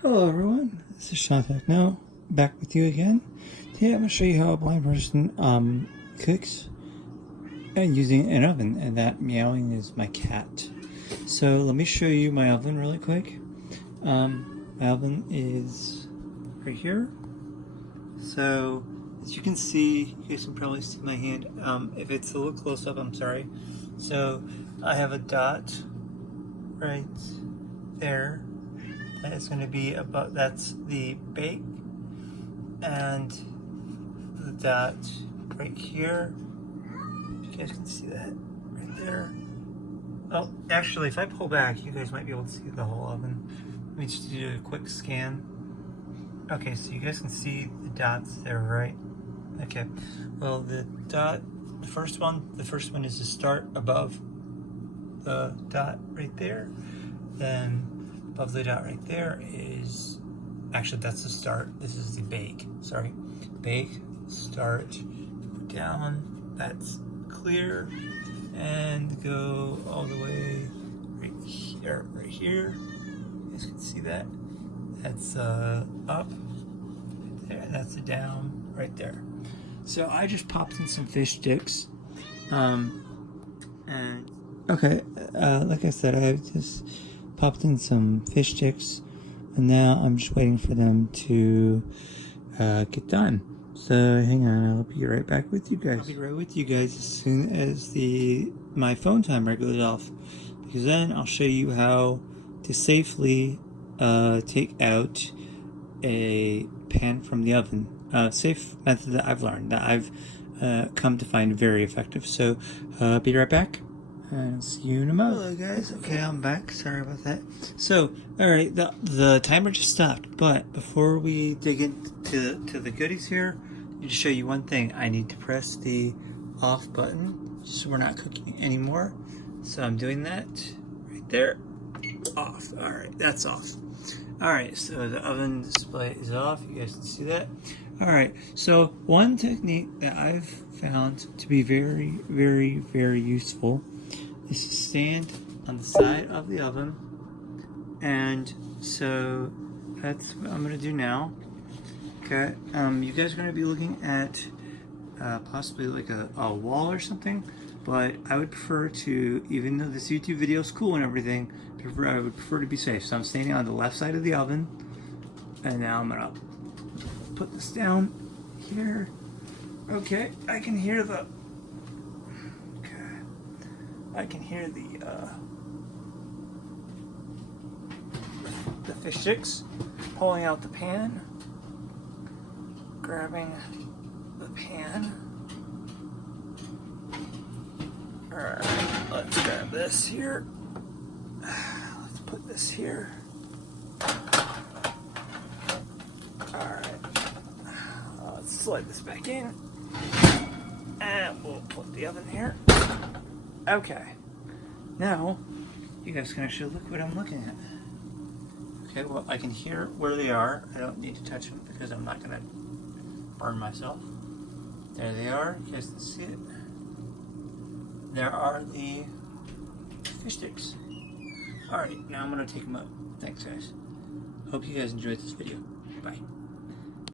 Hello everyone, this is Sean Techno, back with you again. Today I'm going to show you how a blind person cooks using an oven, and that meowing is my cat. So let me show you my oven really quick. My oven is right here. So as you can see, you guys can probably see my hand. If it's a little close up, I'm sorry. So I have a dot right there. That is going to be about, that's the bake, and the dot right here. You guys can see that right there. Oh, actually, if I pull back, you guys might be able to see the whole oven. Let me just do a quick scan. Okay, so you guys can see the dots there, right? Okay. Well, the dot, the first one is to start above the dot right there. Then above the dot right there is, actually that's the start. This is the bake, sorry. Bake, start, go down, that's clear, and go all the way right here. You guys can see that. That's up, right there, that's a down, right there. So I just popped in some fish sticks. And okay, like I said, I just popped in some fish sticks, and now I'm just waiting for them to get done. So hang on, I'll be right back with you guys. I'll be right with you guys as soon as my phone timer goes off, because then I'll show you how to safely take out a pan from the oven. Safe method that I've learned, that I've come to find very effective. So be right back. And see you in a moment. Hello guys, okay, I'm back, sorry about that. So, alright, the timer just stopped, but before we dig into the goodies here, I need to show you one thing. I need to press the off button, so we're not cooking anymore. So I'm doing that, right there, off. Alright, that's off. Alright, so the oven display is off, you guys can see that. Alright, so one technique that I've found to be very, very, very useful is to stand on the side of the oven, and so that's what I'm gonna do now. Okay, you guys are gonna be looking at possibly like a wall or something, but I would prefer to, even though this YouTube video is cool and everything, I would prefer to be safe. So I'm standing on the left side of the oven, and now I'm gonna put this down here. Okay, I can hear the fish sticks pulling out the pan, grabbing the pan. Alright, let's grab this here. Let's put this here. Alright, let's slide this back in, and we'll put the oven here. Okay, now you guys can actually look what I'm looking at. Okay, well, I can hear where they are. I don't need to touch them because I'm not gonna burn myself. There they are, you guys can see it. There are the fish sticks. Alright, now I'm gonna take them out. Thanks guys. Hope you guys enjoyed this video. Bye.